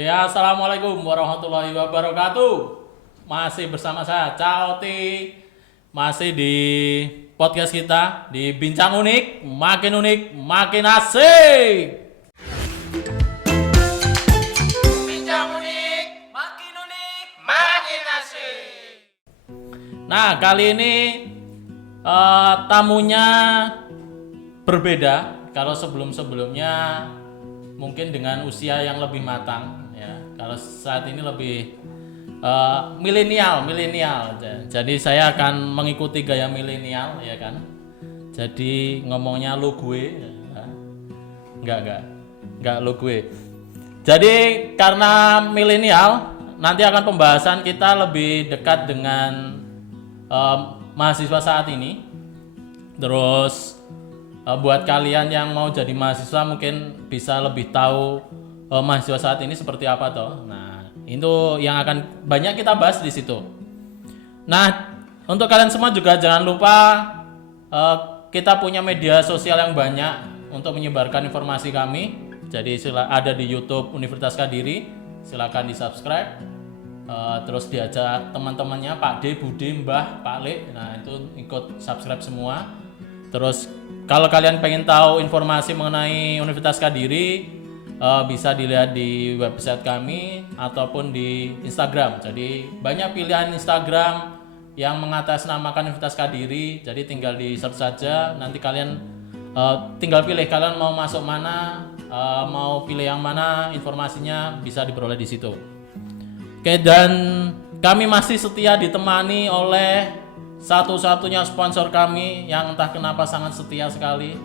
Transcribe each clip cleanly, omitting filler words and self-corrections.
Ya, assalamualaikum warahmatullahi wabarakatuh. Masih bersama saya Caoti, masih di podcast kita di Bincang Unik, makin asik. Bincang unik, makin asik. Nah, kali ini tamunya berbeda. Kalau sebelum-sebelumnya mungkin dengan usia yang lebih matang, ya. Kalau saat ini lebih milenial. Jadi saya akan mengikuti gaya milenial, ya kan. Jadi ngomongnya lu gue, ya. Enggak lu gue. Jadi karena milenial, nanti akan pembahasan kita lebih dekat dengan mahasiswa saat ini. Terus buat kalian yang mau jadi mahasiswa mungkin bisa lebih tahu mahasiswa saat ini seperti apa toh. Nah, itu yang akan banyak kita bahas di situ. Nah, untuk kalian semua juga jangan lupa kita punya media sosial yang banyak untuk menyebarkan informasi kami. Jadi ada di YouTube Universitas Kadiri, silakan di-subscribe. Terus diajak teman-temannya Pak D, Bude, Mbah, Pak Le. Nah, itu ikut subscribe semua. Terus kalau kalian pengen tahu informasi mengenai Universitas Kadiri, bisa dilihat di website kami ataupun di Instagram. Jadi banyak pilihan Instagram yang mengatasnamakan Universitas Kadiri. Jadi tinggal di search saja. Nanti kalian tinggal pilih kalian mau masuk mana, mau pilih yang mana, informasinya bisa diperoleh di situ. Oke, dan kami masih setia ditemani oleh satu-satunya sponsor kami yang entah kenapa sangat setia sekali,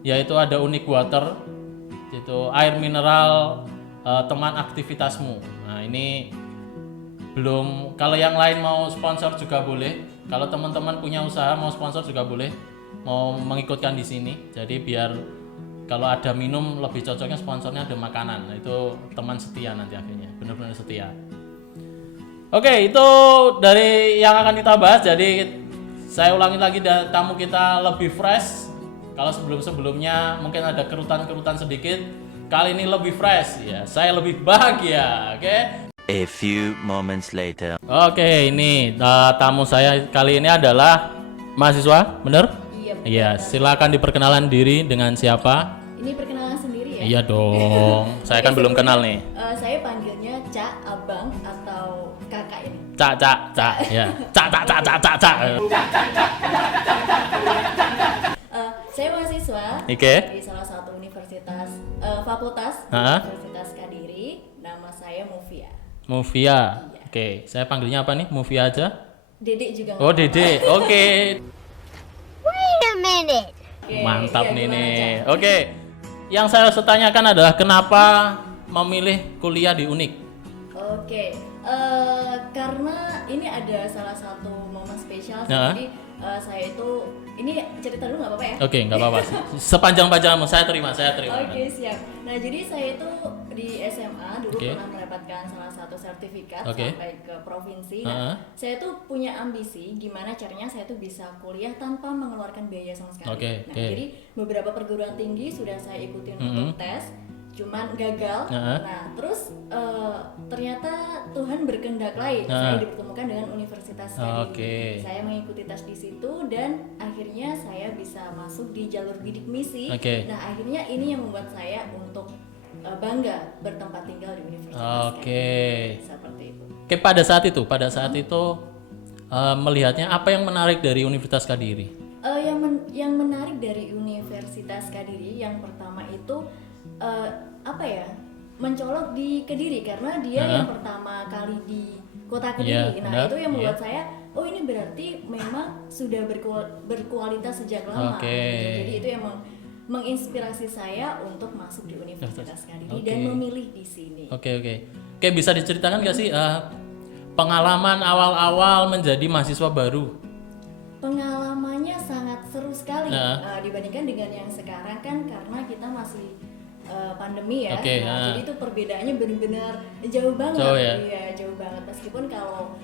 yaitu ada Unique Water, itu air mineral teman aktivitasmu. Nah, ini belum, kalau yang lain mau sponsor juga boleh. Kalau teman-teman punya usaha mau sponsor juga boleh, mau mengikutkan di sini. Jadi biar kalau ada minum lebih cocoknya sponsornya ada makanan. Nah, itu teman setia nanti akhirnya, benar-benar setia. Oke, itu dari yang akan kita bahas. Jadi saya ulangi lagi, tamu kita lebih fresh. Kalau sebelum-sebelumnya mungkin ada kerutan-kerutan sedikit, kali ini lebih fresh ya. Saya lebih bahagia, oke? A few moments later. Oke, ini tamu saya kali ini adalah mahasiswa, bener? Iya. Iya, silakan diperkenalan diri dengan siapa? Ini perkenalan sendiri ya? Iya dong. Saya kan belum kenal nih. Saya panggilnya Cak, Abang, atau Kakak ini. Cak, ya. Cak. Saya mahasiswa Oke. di salah satu universitas, fakultas Universitas Kadiri. Nama saya Mufia. Mufia. Iya. Oke, saya panggilnya apa nih? Mufia aja. Dedek juga. Oh, nggak apa-apa. Dede. Oke. Wait a minute. Oke, Mantap iya, nih gimana, nih. Cak? Oke. Yang saya harus tanyakan adalah kenapa memilih kuliah di Unik? Oke, karena ini ada salah satu momen spesial. Ya. Jadi saya itu, ini cerita dulu nggak apa-apa ya? Oke, nggak apa-apa. Sepanjang-panjangmu saya terima. Oke, siap. Nah, jadi saya itu di SMA dulu Oke. pernah mendapatkan salah satu sertifikat Oke. sampai ke provinsi. Nah, saya tuh punya ambisi gimana caranya saya tuh bisa kuliah tanpa mengeluarkan biaya sama sekali. Oke, Nah, oke. jadi beberapa perguruan tinggi sudah saya ikutin untuk tes, cuman gagal. Nah, terus ternyata Tuhan berkehendak lain. Saya dipertemukan dengan Universitas Kadiri. Oke. Saya mengikuti tes di situ dan akhirnya saya bisa masuk di jalur bidik misi. Oke. Nah, akhirnya ini yang membuat saya untuk bangga bertempat tinggal di Universitas Oke. Kadiri. Seperti itu. Oke, pada saat itu melihatnya apa yang menarik dari Universitas Kadiri? Yang menarik dari Universitas Kadiri yang pertama itu apa ya, mencolok di Kediri karena dia yang pertama kali di kota Kediri. Iya, Nah, benar. itu yang membuat Iya. saya, oh ini berarti memang sudah berkualitas sejak lama. Oke. Gitu. Jadi itu yang menginspirasi saya untuk masuk di Universitas Kadiri Oke. dan memilih di sini. Oke. Oke, bisa diceritakan nggak sih pengalaman awal-awal menjadi mahasiswa baru? Pengalamannya sangat seru sekali Nah. dibandingkan dengan yang sekarang kan, karena kita masih pandemi ya. Oke, Jadi itu perbedaannya benar-benar jauh banget. Jauh ya? Iya, jauh banget. Meskipun kalau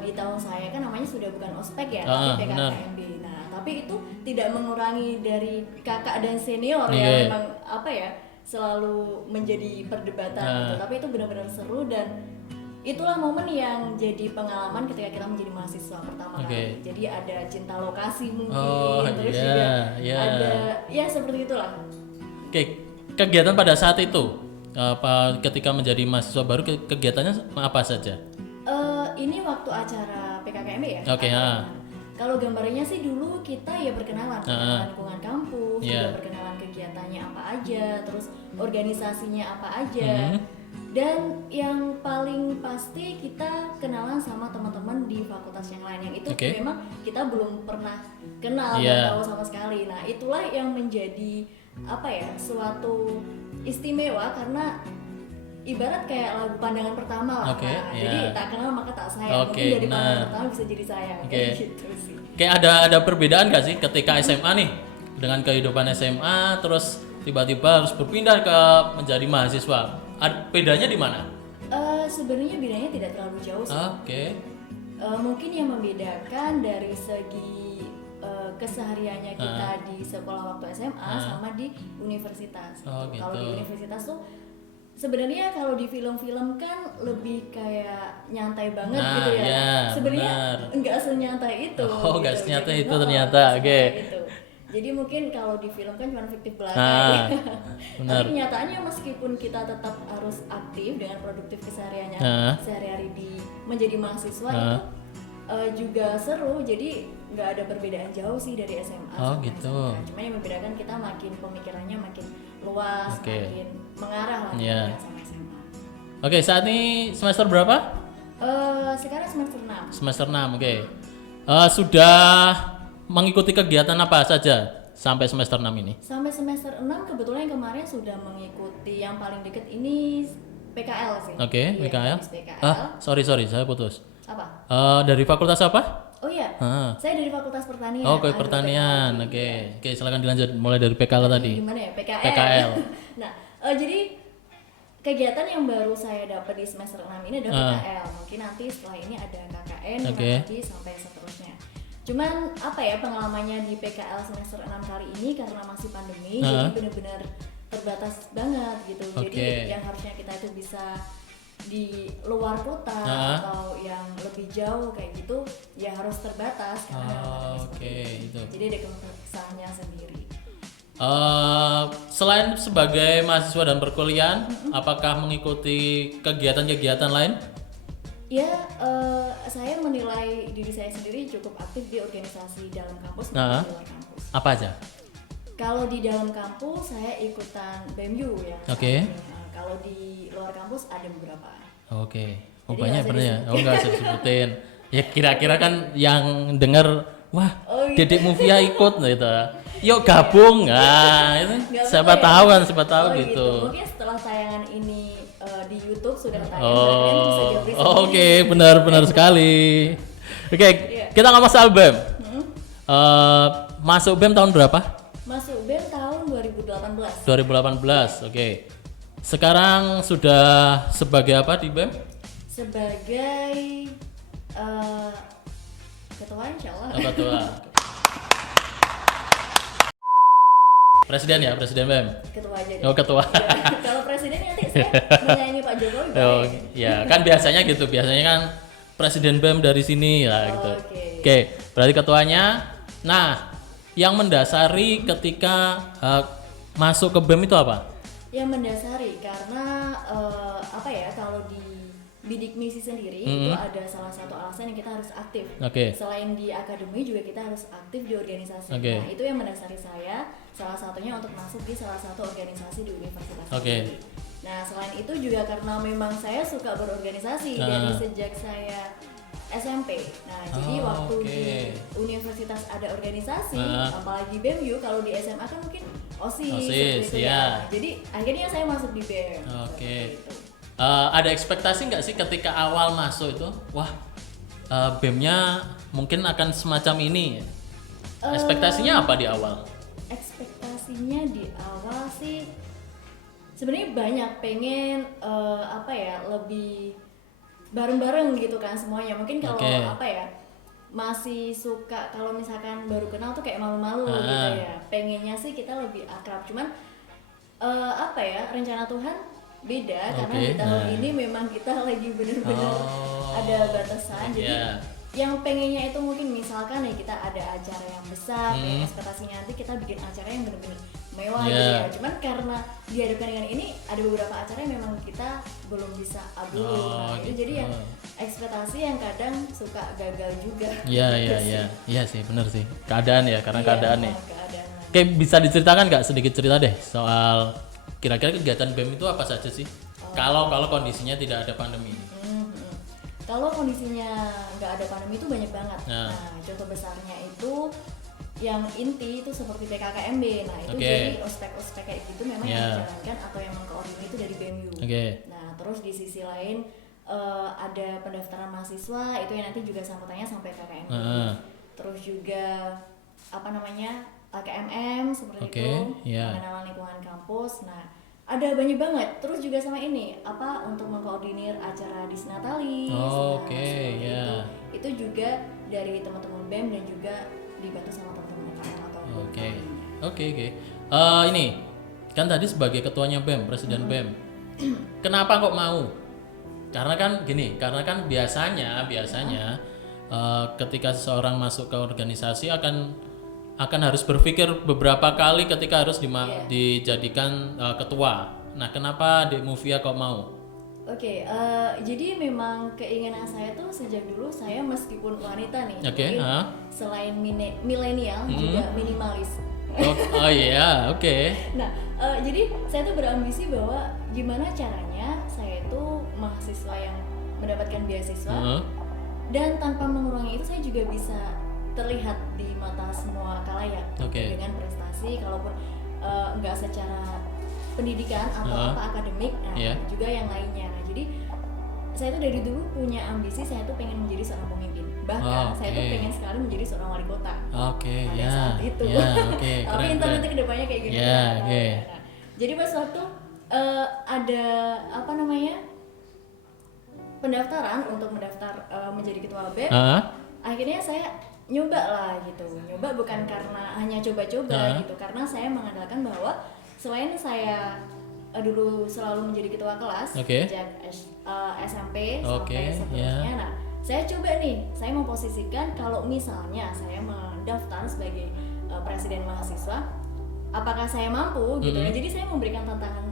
di tahun saya kan namanya sudah bukan ospek ya, tapi benar. PKKMB. Nah, tapi itu tidak mengurangi dari kakak dan senior Iya. ya, memang apa ya, selalu menjadi perdebatan gitu, tapi itu benar-benar seru dan itulah momen yang jadi pengalaman ketika kita menjadi mahasiswa pertama kali. Jadi ada cinta lokasi mungkin, terus juga ada ya seperti itulah. Oke, kegiatan pada saat itu ketika menjadi mahasiswa baru kegiatannya apa saja? Ini waktu acara PKKMB ya. Oke, kalau gambarnya sih dulu kita ya perkenalan lingkungan kampus, juga perkenalan kegiatannya apa aja, terus organisasinya apa aja. Dan yang paling pasti kita kenalan sama teman-teman di fakultas yang lain yang itu memang kita belum pernah kenal dan tahu sama sekali. Nah, itulah yang menjadi suatu istimewa karena ibarat kayak lagu pandangan pertama lah. Jadi tak kenal maka tak sayang. Mungkin dari pandangan pertama bisa jadi sayang kayak gitu sih. Kayak ada perbedaan gak sih ketika SMA nih dengan kehidupan SMA terus tiba-tiba harus berpindah ke menjadi mahasiswa? Bedanya di mana? Sebenarnya bedanya tidak terlalu jauh sih. Mungkin yang membedakan dari segi kesehariannya kita di sekolah waktu SMA sama di universitas. Kalau di universitas tuh sebenarnya kalau di film-film kan lebih kayak nyantai banget gitu ya. Sebenarnya enggak senyantai itu. Enggak senyantai itu ternyata. Gitu. Jadi mungkin kalau di film kan cuma fiktif belaka tapi kenyataannya meskipun kita tetap harus aktif dengan produktif kesehariannya sehari-hari di menjadi mahasiswa itu juga seru, jadi nggak ada perbedaan jauh sih dari SMA sama SMA. Cuma yang membedakan kita makin pemikirannya makin luas, makin mengarah lah sama SMA. Oke, saat ini semester berapa? Sekarang semester 6. Semester 6, sudah mengikuti kegiatan apa saja sampai semester 6 ini? Sampai semester 6 kebetulan yang kemarin sudah mengikuti yang paling dekat ini PKL sih. PKL. Sorry, saya putus. Apa? Dari fakultas apa? Oh iya, saya dari Fakultas Pertanian. Pertanian. Oke, silakan dilanjut mulai dari PKL tadi. Gimana ya? PKL. Nah, jadi kegiatan yang baru saya dapat di semester 6 ini adalah PKL. Mungkin nanti setelah ini ada KKN lagi sampai seterusnya. Cuman pengalamannya di PKL semester 6 kali ini karena masih pandemi jadi benar-benar terbatas banget gitu. Jadi yang harusnya kita itu bisa di luar kota atau yang lebih jauh kayak gitu ya harus terbatas karena itu. Jadi ada kesusahannya sendiri. Selain sebagai mahasiswa dan perkuliahan, apakah mengikuti kegiatan-kegiatan lain? Ya, saya menilai diri saya sendiri cukup aktif di organisasi dalam kampus maupun di luar kampus. Apa aja? Kalau di dalam kampus saya ikutan BEMU ya. Kalau di luar kampus ada beberapa. Banyak bener ya. Nggak usah disebutin. Ya kira-kira kan yang dengar, wah, Dedek Mufia ikut gitu. Yuk gabung. Nah, itu siapa tahu gitu. Mungkin setelah tayangan ini di YouTube sudah tayang bisa jawab. Benar sekali. Kita ngomong soal BEM. Masuk BEM tahun berapa? Masuk BEM tahun 2018. 2018, Sekarang sudah sebagai apa di BEM? Sebagai ketua insyaallah. Ketua. Presiden BEM. Ketua aja. Ketua. Kalau presiden nanti saya menyayangi Pak Jokowi. Kan biasanya gitu. Biasanya kan presiden BEM dari sini gitu. Berarti ketuanya. Nah, yang mendasari ketika masuk ke BEM itu apa? Yang mendasari karena kalau di bidik misi sendiri itu ada salah satu alasan yang kita harus aktif. Selain di akademi juga kita harus aktif di organisasi. Nah, itu yang mendasari saya salah satunya untuk masuk di salah satu organisasi di universitas sendiri. Nah, selain itu juga karena memang saya suka berorganisasi dari sejak saya SMP. Nah, jadi waktu di universitas ada organisasi, apalagi BEMU, kalau di SMA kan mungkin OSIS gitu ya. Jadi akhirnya saya masuk di BEM. Ada ekspektasi nggak sih ketika awal masuk itu? Wah, BEM-nya mungkin akan semacam ini. Ekspektasinya apa di awal? Ekspektasinya di awal sih sebenarnya banyak, pengen lebih bareng-bareng gitu kan semuanya. Mungkin kalau masih suka kalau misalkan baru kenal tuh kayak malu-malu gitu ya. Pengennya sih kita lebih akrab. Cuman apa ya, rencana Tuhan beda karena Oke, di tahun nah. ini memang kita lagi bener-bener ada batasan. Jadi Iya. yang pengennya itu mungkin misalkan nih kita ada acara yang besar, kayak ekspektasinya nanti kita bikin acara yang bener-bener mewah gitu Iya. ya. Cuman karena dihadapkan dengan ini ada beberapa acara yang memang kita belum bisa up dulu. Oh, Nah, itu gitu. jadi ya ekspektasi yang kadang suka gagal juga. Iya, Gitu iya, sih. iya. Iya sih, bener sih. Keadaan ya, karena Iya, keadaan nih. keadaan. Oke, bisa diceritakan nggak sedikit cerita deh soal kira-kira kegiatan BEM itu apa saja sih? Kalau kondisinya tidak ada pandemi ini. Kalau kondisinya nggak ada pandemi itu banyak banget. Nah. Nah, contoh besarnya itu yang inti itu seperti PKKMB. Nah, itu Oke. jadi ospek-ospek kayak gitu memang Ya. yang dijalankan atau yang mengkoordinir itu dari BMU. Oke. Nah, terus di sisi lain ada pendaftaran mahasiswa itu yang nanti juga sambutannya sampai PKKMB. Heeh. Terus juga apa namanya KMM seperti Oke, itu, ya. pengenalan lingkungan kampus. Nah, ada banyak banget. Terus juga sama ini apa untuk mengkoordinir acara Disnatalis. Oh, oke, seperti ya. itu juga dari teman-teman BEM dan juga dibantu sama teman-teman UKM atau Oke. Oke. Ini kan tadi sebagai ketuanya BEM, presiden BEM. Kenapa kok mau? Karena kan gini, karena kan biasanya ketika seseorang masuk ke organisasi akan harus berpikir beberapa kali ketika harus dijadikan ketua. Nah, kenapa Dek Mufia kok mau? Oke, jadi memang keinginan saya tuh sejak dulu saya meskipun wanita nih, Oke, mungkin selain milenial juga minimalis. Oh iya, oke. Nah, jadi saya tuh berambisi bahwa gimana caranya saya itu mahasiswa yang mendapatkan beasiswa Heeh. dan tanpa mengurangi itu saya juga bisa terlihat di mata semua khalayak Oke. dengan prestasi, kalaupun nggak secara pendidikan atau apa akademik, nah Iya. juga yang lainnya. Nah, jadi saya tuh dari dulu punya ambisi saya tuh pengen menjadi seorang pemimpin. Bahkan saya tuh Oke. pengen sekali menjadi seorang wali kota. Oke, Pada ya. saat itu. Ya, oke. Tapi Keren, entar keren. nanti kedepannya kayak gini. Ya, oke. Nah, jadi pas waktu ada apa namanya pendaftaran untuk mendaftar menjadi ketua BEM, Heeh. akhirnya saya nyoba lah gitu. Nyoba bukan karena hanya coba-coba gitu, karena saya mengandalkan bahwa selain saya dulu selalu menjadi ketua kelas Oke. sejak SMP Oke, sampai seterusnya. ya. Nah, saya coba nih, saya memposisikan kalau misalnya saya mendaftar sebagai presiden mahasiswa, apakah saya mampu gitu ya. Jadi saya memberikan tantangan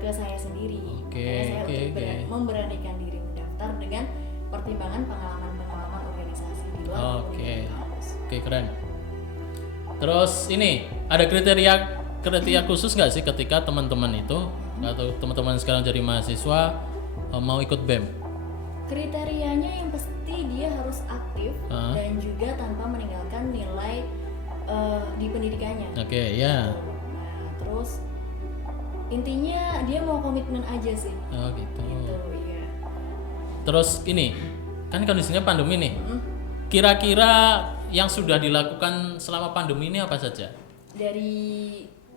ke saya sendiri. Oke, Makanya saya oke, untuk oke. memberanikan diri mendaftar dengan pertimbangan pengalaman organisasi di luar maupun Oke. di kampus. Oke, keren. Terus ini ada kriteria khusus nggak sih ketika teman-teman itu atau teman-teman sekarang jadi mahasiswa mau ikut BEM? Kriterianya yang pasti dia harus aktif dan juga tanpa meninggalkan nilai di pendidikannya. Oke, ya. Nah, terus intinya dia mau komitmen aja sih. Oh gitu. Gitu, iya. Terus ini kan kondisinya pandemi nih. Kira-kira yang sudah dilakukan selama pandemi ini apa saja? Dari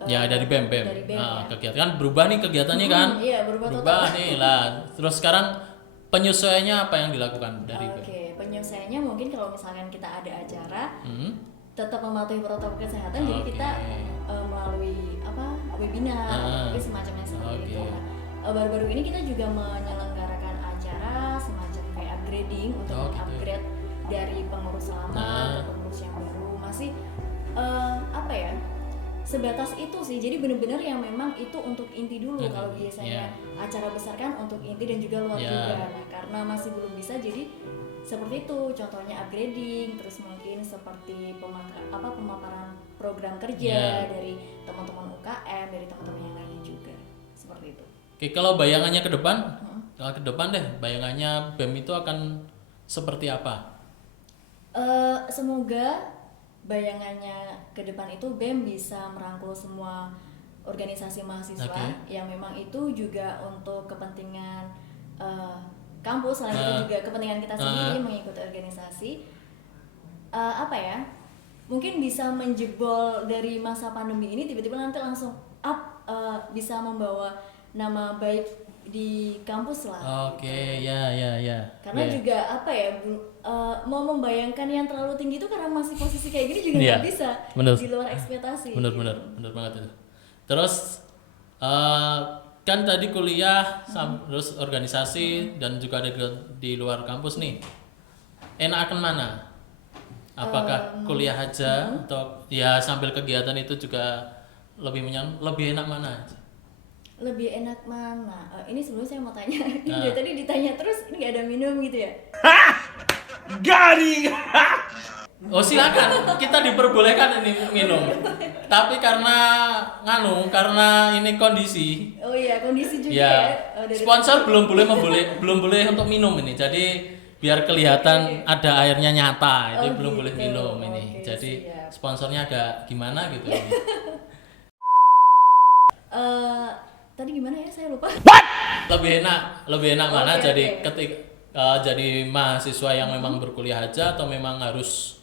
Ya dari BEM. Dari BEM, Nah, ya. kegiatan kan berubah nih kegiatannya kan? Iya, berubah Berubah nih lah. Terus sekarang penyesuaiannya apa yang dilakukan dari BEM? Oke, penyelesaiannya mungkin kalau misalkan kita ada acara Hmm? tetap mematuhi protokol kesehatan, jadi Oke. kita melalui apa webinar atau semacamnya seperti Oke. itu. Nah, baru-baru ini kita juga menyelenggarakan acara semacam kayak upgrading untuk Oh, gitu. upgrade dari pengurus lama ke pengurus yang baru. Masih apa ya? Sebatas itu sih, jadi benar-benar yang memang itu untuk inti dulu. Kalau biasanya acara besar kan untuk inti dan juga luar juga. Nah, karena masih belum bisa, jadi seperti itu. Contohnya upgrading, terus mungkin seperti pemaparan program kerja dari teman-teman UKM, dari teman-teman yang lainnya juga. Seperti itu. Oke, kalau bayangannya ke depan, ke depan deh, bayangannya BEM itu akan seperti apa? Semoga bayangannya ke depan itu BEM bisa merangkul semua organisasi mahasiswa yang memang itu juga untuk kepentingan kampus, selain itu juga kepentingan kita sendiri mengikuti organisasi. Apa ya? Mungkin bisa menjebol dari masa pandemi ini, tiba-tiba nanti langsung up, bisa membawa nama baik di kampus lah. Oke, ya. Karena juga apa ya, mau membayangkan yang terlalu tinggi itu karena masih posisi kayak gini juga nggak bisa. bener. Di luar ekspektasi. Bener banget itu. Terus Kan tadi kuliah terus organisasi dan juga ada di luar kampus nih. Enakan mana? Apakah kuliah aja atau ya sambil kegiatan itu juga lebih enak mana? Lebih enak mana? Ini sebelum saya mau tanya, dari tadi ditanya terus ini nggak ada minum gitu ya? Garing. Oh silakan, kita diperbolehkan ini minum. Tapi karena ini kondisi. Oh iya, kondisi juga Ya, ya. Dari sponsor belum boleh untuk minum ini. Jadi biar kelihatan ada airnya nyata, itu Oh, belum gitu. boleh minum ini. Oke, Jadi siap. sponsornya agak gimana gitu. Tadi gimana ya? Saya lupa. Lebih enak mana? Oke, Jadi oke. jadi mahasiswa yang memang berkuliah aja atau memang harus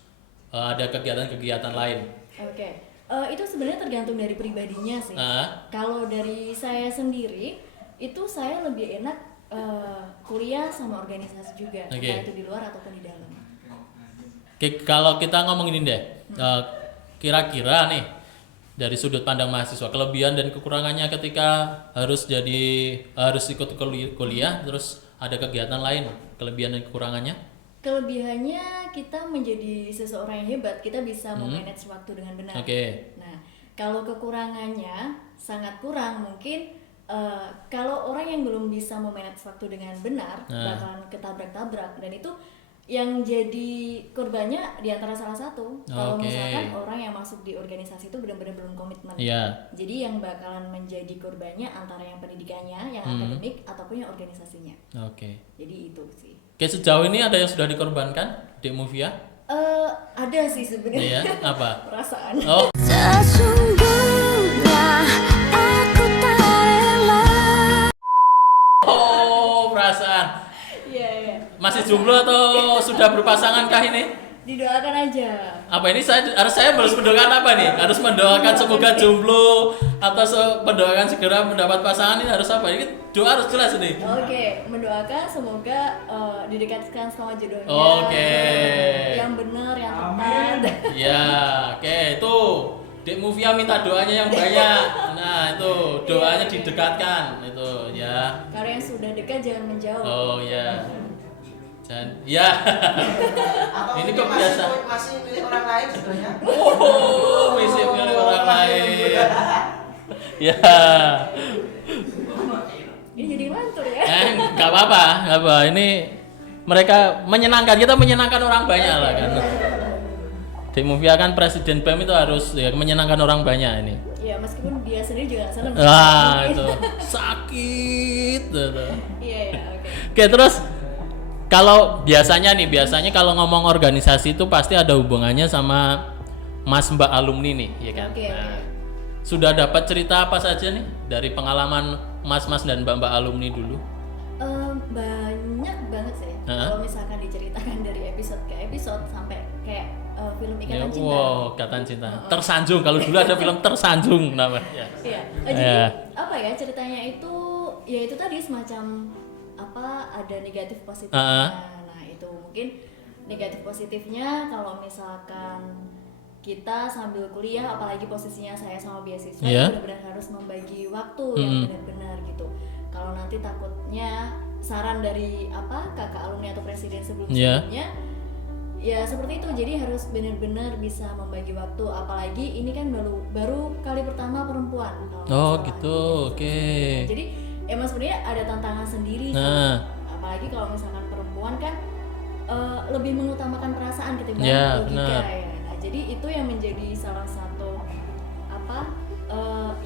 ada kegiatan-kegiatan lain? Oke. Itu sebenarnya tergantung dari pribadinya sih. Kalau dari saya sendiri, itu saya lebih enak kuliah sama organisasi juga, Oke. entah itu di luar ataupun di dalam. Oke, kalau kita ngomongin ini deh, kira-kira nih dari sudut pandang mahasiswa kelebihan dan kekurangannya ketika harus ikut kuliah terus ada kegiatan lain, kelebihan dan kekurangannya? Kelebihannya kita menjadi seseorang yang hebat, kita bisa memanage waktu dengan benar. Oke. Nah, kalau kekurangannya sangat kurang, mungkin kalau orang yang belum bisa memanage waktu dengan benar bakalan ketabrak-tabrak, dan itu yang jadi korbannya di antara salah satu. Kalau Oke. misalkan orang yang masuk di organisasi itu benar-benar belum komitmen. Iya. Jadi yang bakalan menjadi korbannya antara yang pendidikannya, yang akademik ataupun yang organisasinya. Oke. Jadi itu sih. Oke, sejauh ini ada yang sudah dikorbankan di Movia? Ada sih sebenarnya. Iya, apa? Perasaan. Oh, Sesungguhnya aku tak rela. oh, perasaan. Iya, iya. Masih jomblo atau sudah berpasangan kah ini? Didoakan aja. Apa ini saya harus mendoakan apa nih? Harus mendoakan semoga jomblo atau mendoakan segera mendapat pasangan, ini harus apa? Ini doa harus jelas nih. Oke, mendoakan semoga didekatkan sama jodohnya. Oke. Yang benar, yang tepat. Ya, oke, itu Dek Movia minta doanya yang banyak. Nah, itu doanya didekatkan itu ya. Kalau yang sudah dekat jangan menjauh. Oh ya. Dan ya. Ini kok biasa. Masih milik orang lain sebetulnya. Oh, misi milik orang lain. Ya. Ini jadi lantur ya. Nggak apa-apa, nggak apa. Ini mereka kita menyenangkan orang banyak lah kan. Di Movia kan presiden BEM itu harus ya, menyenangkan orang banyak ini. Ya meskipun dia sendiri juga senang. Wah, itu sakit. Gitu. Iya, iya, oke. Oke, terus kalau biasanya kalau ngomong organisasi itu pasti ada hubungannya sama Mas Mbak alumni nih, ya kan? Oke, oke. Sudah dapat cerita apa saja nih dari pengalaman Mas-mas dan Mbak-mbak alumni dulu? Banyak banget sih. Kalau misalkan diceritakan dari episode ke episode sampai kayak film Ikatan Cinta. Wow, Ikatan Cinta. Tersanjung, kalau dulu ada film Tersanjung namanya. Iya. Jadi apa ya ceritanya itu? Ya itu tadi semacam ada negatif positifnya. Nah itu mungkin negatif positifnya kalau misalkan kita sambil kuliah, apalagi posisinya saya sama beasiswa, benar-benar harus membagi waktu yang benar-benar gitu. Kalau nanti takutnya saran dari kakak alumni atau presiden sebelumnya, ya seperti itu. Jadi harus benar-benar bisa membagi waktu. Apalagi ini kan baru kali pertama perempuan. Oh gitu, oke. Jadi emang sebenarnya ada tantangan sendiri. Apalagi kalau misalkan perempuan kan lebih mengutamakan perasaan ketimbang logika benar. ya. Nah, jadi itu yang menjadi salah satu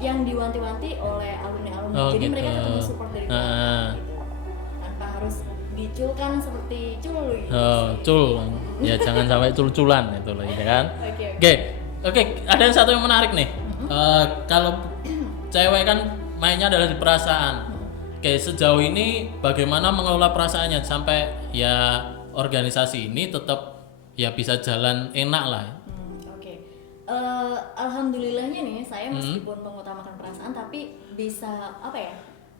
yang diwanti-wanti oleh alumni-alumni. Oh, jadi gitu. mereka ketemu support dari keluarga gitu. Tanpa harus diculkan seperti cul gitu. Oh, cul. Ya jangan sampai cul-culan itu loh, ya kan? Oke. Oke, ada yang satu yang menarik nih. Kalau cewek kan mainnya adalah di perasaan. Oke, sejauh ini bagaimana mengelola perasaannya sampai ya organisasi ini tetap ya bisa jalan enak lah. Oke. Alhamdulillahnya nih saya meskipun mengutamakan perasaan tapi bisa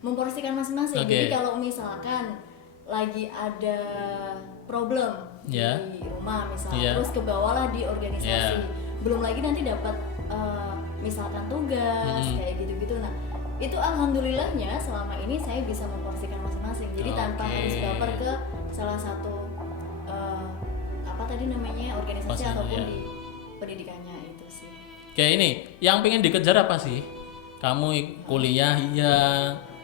memporsikan masing-masing. Jadi kalau misalkan lagi ada problem di rumah misalnya, terus ke bawah lah di organisasi. Belum lagi nanti dapat misalkan tugas kayak gitu-gitu. Nah, itu alhamdulillahnya selama ini saya bisa memporsikan masing-masing. Jadi tanpa Oke. harus baper ke salah satu apa tadi namanya organisasi Pasti, ataupun ya. di pendidikannya itu sih. Kayak ini, yang pengen dikejar apa sih? Kamu kuliah iya,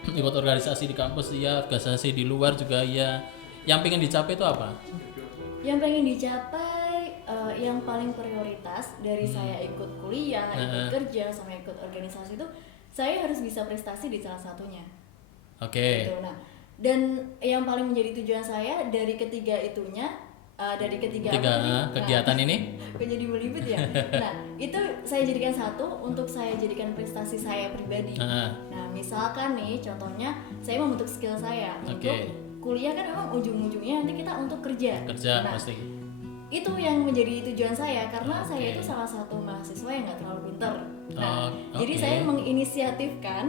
ikut organisasi di kampus iya, organisasi di luar juga iya. Yang pengen dicapai itu apa? Yang pengen dicapai yang paling prioritas dari saya ikut kuliah, ikut kerja, sama ikut organisasi itu saya harus bisa prestasi di salah satunya. Oke. Gitu. Nah, dan yang paling menjadi tujuan saya dari ketiga itunya, Kegiatan ini? Kok jadi belibet ya? Nah, itu saya jadikan satu untuk saya jadikan prestasi saya pribadi. Nah, misalkan nih contohnya saya membentuk skill saya untuk kuliah kan memang ujung-ujungnya nanti kita untuk kerja. Nah, pasti. itu yang menjadi tujuan saya karena saya itu salah satu mahasiswa yang nggak terlalu pintar. Nah, jadi saya menginisiatifkan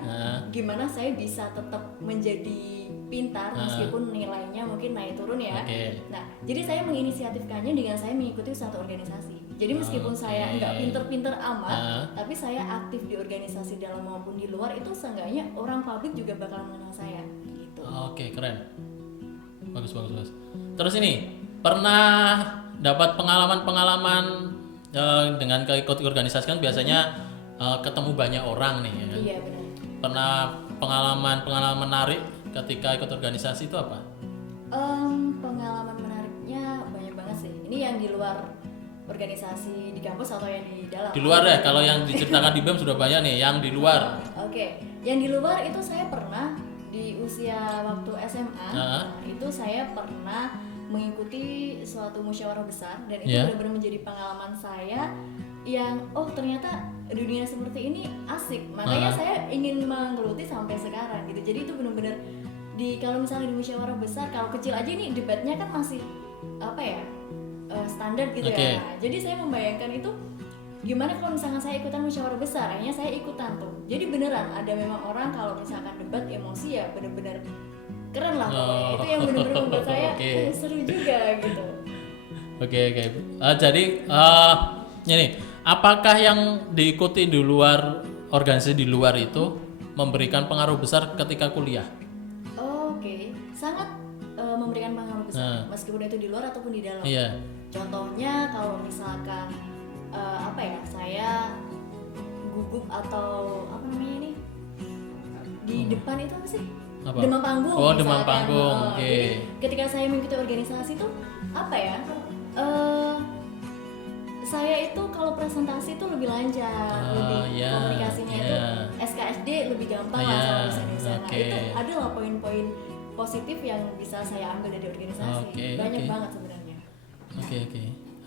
gimana saya bisa tetap menjadi pintar meskipun nilainya mungkin naik turun ya. Nah, jadi saya menginisiatifkannya dengan saya mengikuti satu organisasi. Jadi meskipun saya nggak pinter-pinter amat, tapi saya aktif di organisasi dalam maupun di luar itu seenggaknya orang publik juga bakal mengenal saya. Gitu. Oke, keren. Bagus. Terus ini pernah dapat pengalaman dengan ikut organisasi kan biasanya ketemu banyak orang nih ya kan? Iya benar. Pernah pengalaman menarik ketika ikut organisasi itu apa? Pengalaman menariknya banyak banget sih. Ini yang di luar organisasi di kampus atau yang di dalam? Di luar ya, kalau yang diceritakan di BEM sudah banyak nih, yang di luar. Oke. Yang di luar itu saya pernah di usia waktu SMA, itu saya pernah mengikuti suatu musyawarah besar dan itu benar-benar menjadi pengalaman saya yang ternyata dunia seperti ini asik, makanya saya ingin menggeluti sampai sekarang gitu. Jadi itu benar-benar kalau misalnya di musyawarah besar, kalau kecil aja nih debatnya kan masih standar gitu ya. Nah, jadi saya membayangkan itu gimana kalau misalkan saya ikutan musyawarah besar, akhirnya saya ikutan tuh. Jadi beneran ada memang orang kalau misalkan debat emosi ya bener-bener keren lah pokoknya. Itu yang bener-bener membuat saya seru juga gitu. Oke. Jadi ini apakah yang diikuti di luar organisasi di luar itu memberikan pengaruh besar ketika kuliah? Oke, sangat memberikan pengaruh besar meskipun itu di luar ataupun di dalam. Iya. Contohnya kalau misalkan saya gugup atau apa namanya ini di depan itu apa sih? Apa? Demam panggung. Demam misalkan. panggung. Jadi ketika saya mengikuti organisasi tuh saya itu kalau presentasi itu lebih lancar, lebih komunikasinya itu SKSD lebih gampang lah sama dosen-dosen. Nah, itu adalah poin-poin positif yang bisa saya ambil dari organisasi. Banyak banget sebenarnya.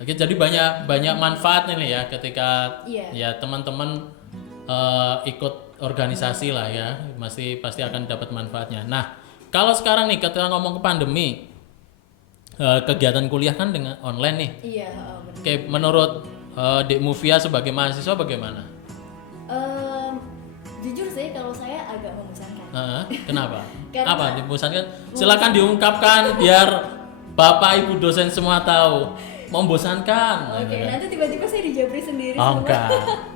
Oke, jadi banyak manfaat nih ya ketika ya teman-teman ikut organisasi lah ya, pasti akan dapat manfaatnya. Nah, kalau sekarang nih ketika ngomong ke pandemi, kegiatan kuliah kan dengan online nih. Iya, benar. Oke, menurut Dek Mufia sebagai mahasiswa bagaimana? Jujur sih kalau saya agak membosankan. Kenapa? Karena apa membosankan? Silakan diungkapkan biar Bapak Ibu dosen semua tahu. Membosankan. Oke, nanti tiba-tiba saya dijabri sendiri. Oh enggak.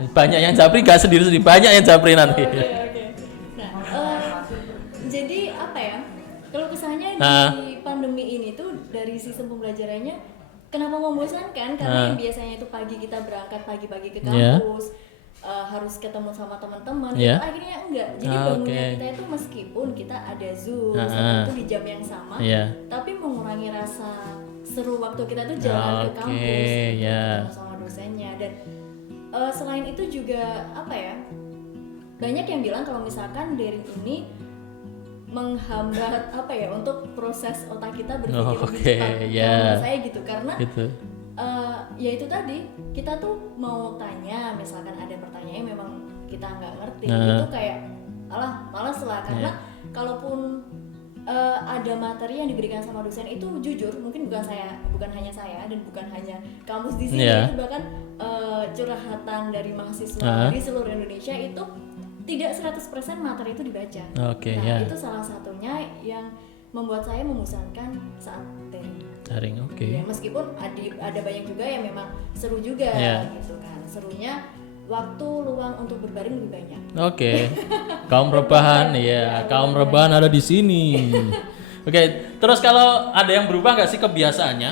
Banyak yang japri, gak sendiri-sendiri, banyak yang japri nanti. Oke. Nah, jadi kalau kesannya di pandemi ini tuh dari sistem pembelajarannya kenapa membosankan? Karena yang biasanya itu pagi kita berangkat pagi-pagi ke kampus, harus ketemu sama teman-teman, itu akhirnya enggak. Jadi bangunnya kita itu meskipun kita ada Zoom itu di jam yang sama, tapi mengurangi rasa seru waktu kita tuh jalan ke kampus ketemu sama dosennya. Dan selain itu juga banyak yang bilang kalau misalkan daring ini menghambat untuk proses otak kita berpikir lebih cepat. Menurut saya gitu, karena ya itu tadi kita tuh mau tanya, misalkan ada pertanyaan memang kita nggak ngerti, itu kayak malas lah, karena kalaupun ada materi yang diberikan sama dosen itu jujur mungkin bukan hanya saya dan bukan hanya kampus di sini, itu bahkan curhatan dari mahasiswa di seluruh Indonesia itu tidak 100% materi itu dibaca. Itu salah satunya yang membuat saya membosankan saat daring. Ya, meskipun ada banyak juga yang memang seru juga gitu kan. Serunya waktu luang untuk berbaring lebih banyak. Oke. Kaum rebahan ya, kaum rebahan ada di sini. Oke, terus kalau ada yang berubah nggak sih kebiasaannya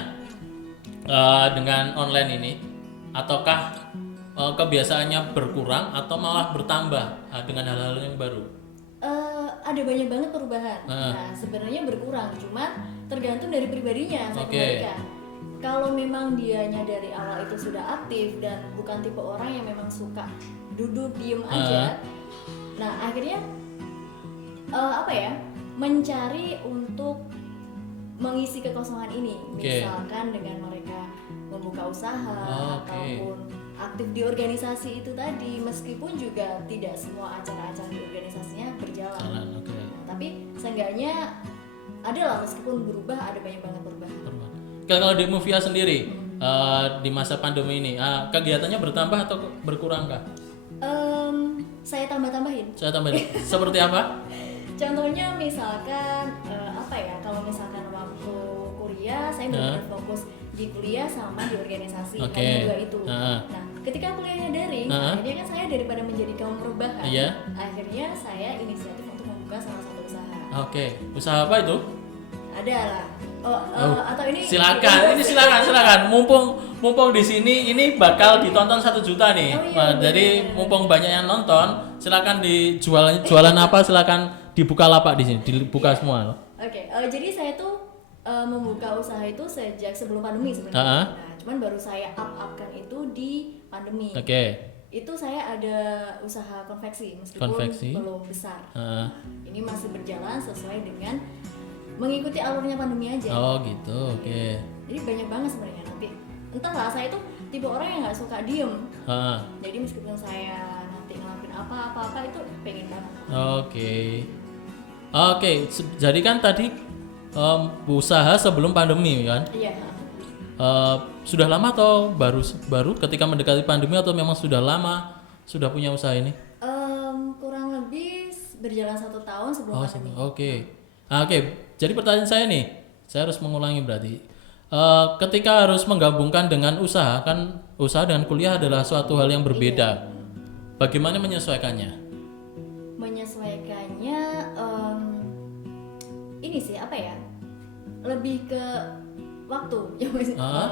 dengan online ini? Ataukah kebiasaannya berkurang atau malah bertambah dengan hal-hal yang baru? Ada banyak banget perubahan. Nah, sebenarnya berkurang, cuman tergantung dari pribadinya. Saya kembalikan. Kalau memang dianya dari awal itu sudah aktif dan bukan tipe orang yang memang suka duduk diem aja, nah akhirnya mencari untuk mengisi kekosongan ini, misalkan dengan mereka membuka usaha ataupun aktif di organisasi itu tadi, meskipun juga tidak semua acara-acara di organisasinya berjalan. Nah, tapi seenggaknya ada lah, meskipun berubah, ada banyak banget perubahan. Kalau di Mufia sendiri di masa pandemi ini kegiatannya bertambah atau berkurang kah? Saya tambah-tambahin. Seperti apa? Contohnya misalkan kalau misalkan waktu kuliah saya benar-benar fokus di kuliah sama di organisasi, hanya dua itu. Nah, ketika kuliahnya daring, akhirnya kan saya daripada menjadi kaum rebahan, akhirnya saya inisiatif untuk membuka salah satu usaha. Usaha apa itu? Ada lah. Atau ini silakan. Mumpung di sini ini bakal ditonton 1 juta nih. Jadi mumpung banyak yang nonton, silakan jualan apa, silakan dibuka lapak di sini, dibuka semua. Jadi saya tuh membuka usaha itu sejak sebelum pandemi sebenarnya. Nah, cuman baru saya up-upkan itu di pandemi. Itu saya ada usaha konveksi meskipun belum besar. Ini masih berjalan sesuai dengan mengikuti alurnya pandemi aja. Jadi banyak banget sebenarnya nanti. Entahlah, saya tuh tipe orang yang nggak suka diem. Jadi meskipun saya nanti ngelakuin apa itu pengen banget. Jadi kan tadi usaha sebelum pandemi kan? Iya. Sudah lama atau baru ketika mendekati pandemi, atau memang sudah lama sudah punya usaha ini? Kurang lebih berjalan 1 tahun sebelum pandemi. Jadi pertanyaan saya nih, saya harus mengulangi berarti. Ketika harus menggabungkan dengan usaha, kan usaha dengan kuliah adalah suatu hal yang berbeda. Bagaimana menyesuaikannya? Menyesuaikannya ini sih lebih ke waktu.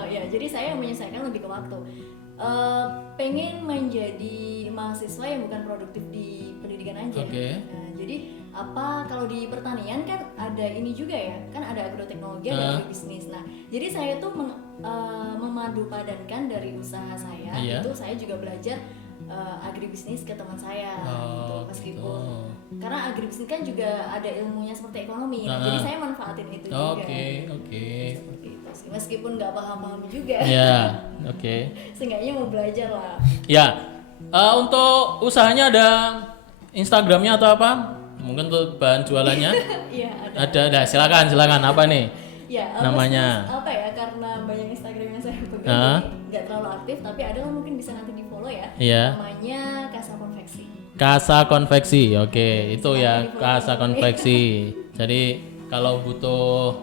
Jadi saya menyesuaikan lebih ke waktu. Pengen menjadi mahasiswa yang bukan produktif di pendidikan aja. Nah, jadi kalau di pertanian kan ada ini juga ya, kan ada agroteknologi, ada agribisnis. Nah, jadi saya tuh memadupadankan dari usaha saya, itu saya juga belajar agribisnis ke teman saya. Meskipun karena agribisnis kan juga ada ilmunya seperti ekonomi, jadi saya manfaatin itu juga. Seperti itu sih. Meskipun nggak paham juga. Seenggaknya mau belajar lah. Untuk usahanya ada Instagramnya atau apa? Mungkin untuk bahan jualannya? Iya, ada. Ada. Silakan. Apa nih? Namanya? Karena banyak Instagram yang saya pegang, jadi nggak terlalu aktif, tapi ada lah, mungkin bisa nanti di follow ya. Namanya Casa Konveksi. Casa Konveksi, itu ya, Casa Konveksi. Jadi kalau butuh,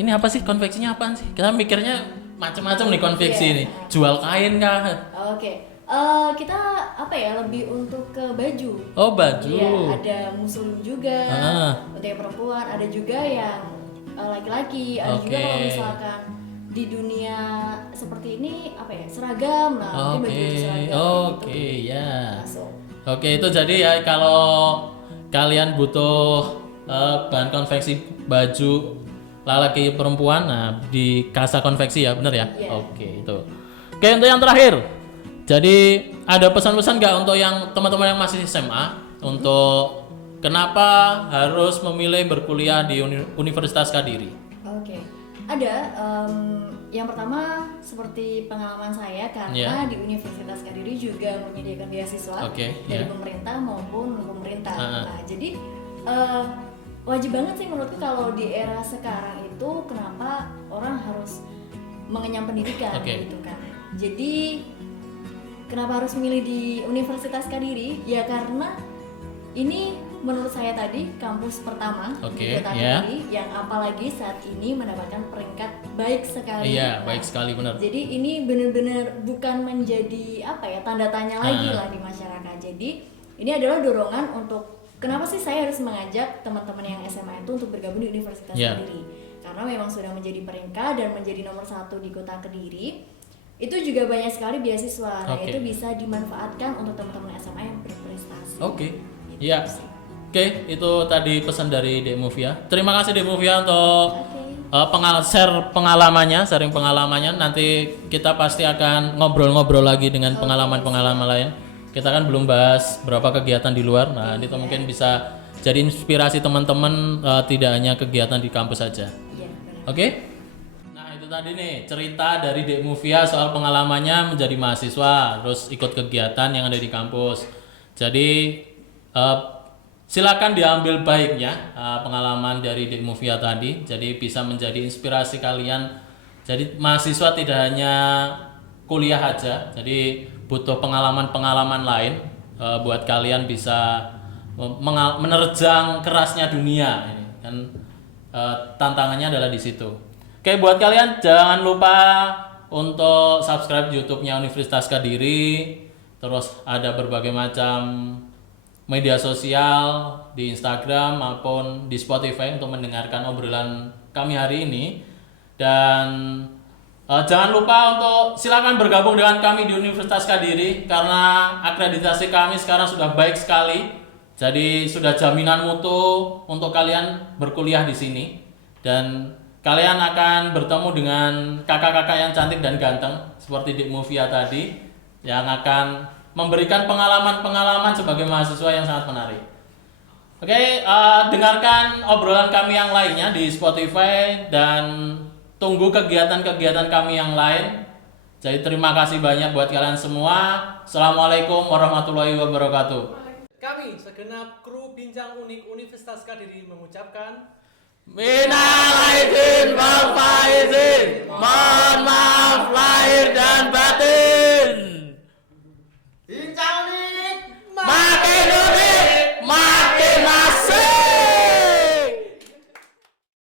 ini apa sih, konveksinya apaan sih? Kita mikirnya macam-macam nih konveksi nih. Jual kain kah? Kita lebih untuk ke baju. Baju. Iya, ada muslim juga, untuk yang perempuan, ada juga yang laki-laki, ada juga kalau misalkan di dunia seperti ini seragam, mungkin baju seragam. Itu jadi ya, kalau kalian butuh bahan konveksi baju laki perempuan, di Casa Konveksi ya, benar ya? Itu. Untuk yang terakhir, jadi ada pesan-pesan nggak untuk yang teman-teman yang masih SMA, untuk kenapa harus memilih berkuliah di Universitas Kadiri? Ada. Yang pertama seperti pengalaman saya, karena di Universitas Kadiri juga menyediakan beasiswa dari pemerintah maupun pemerintah. Nah, jadi wajib banget sih menurutku kalau di era sekarang itu, kenapa orang harus mengenyam pendidikan gitu kan. Jadi kenapa harus memilih di Universitas Kadiri? Ya karena ini menurut saya tadi kampus pertama Oke, di Kota ya. Kediri yang apalagi saat ini mendapatkan peringkat baik sekali. Iya, Nah, baik sekali, benar. Jadi ini benar-benar bukan menjadi apa ya, tanda tanya lagi Ah. lah di masyarakat. Jadi ini adalah dorongan untuk kenapa sih saya harus mengajak teman-teman yang SMA itu untuk bergabung di Universitas Ya. Kediri. Karena memang sudah menjadi peringkat dan menjadi nomor 1 di Kota Kediri. Itu juga banyak sekali beasiswa. Nah, Oke. itu bisa dimanfaatkan untuk teman-teman SMA yang berprestasi. Oke. Gitu Iya. sih. Oke, itu tadi pesan dari Dek Movia. Terima kasih Dek Movia untuk Oke. sharing pengalamannya. Nanti kita pasti akan ngobrol-ngobrol lagi dengan pengalaman-pengalaman lain. Kita kan belum bahas berapa kegiatan di luar. Nah, itu mungkin bisa jadi inspirasi teman-teman, tidak hanya kegiatan di kampus saja. Iya, benar. Oke? Nah, itu tadi nih cerita dari Dek Movia soal pengalamannya menjadi mahasiswa, terus ikut kegiatan yang ada di kampus. Jadi silakan diambil baiknya pengalaman dari Dek Movia tadi. Jadi bisa menjadi inspirasi kalian. Jadi mahasiswa tidak hanya kuliah aja. Jadi butuh pengalaman-pengalaman lain buat kalian bisa menerjang kerasnya dunia ini kan. Tantangannya adalah di situ. Oke, buat kalian jangan lupa untuk subscribe YouTube-nya Universitas Kediri. Terus ada berbagai macam media sosial di Instagram maupun di Spotify untuk mendengarkan obrolan kami hari ini. Dan jangan lupa untuk silakan bergabung dengan kami di Universitas Kediri karena akreditasi kami sekarang sudah baik sekali. Jadi sudah jaminan mutu untuk kalian berkuliah di sini dan kalian akan bertemu dengan kakak-kakak yang cantik dan ganteng seperti Dek Movia tadi yang akan memberikan pengalaman-pengalaman sebagai mahasiswa yang sangat menarik. Oke, dengarkan obrolan kami yang lainnya di Spotify dan tunggu kegiatan-kegiatan kami yang lain. Jadi terima kasih banyak buat kalian semua. Assalamualaikum warahmatullahi wabarakatuh. Kami segenap kru Bincang Unik Universitas Kediri mengucapkan Minal aidin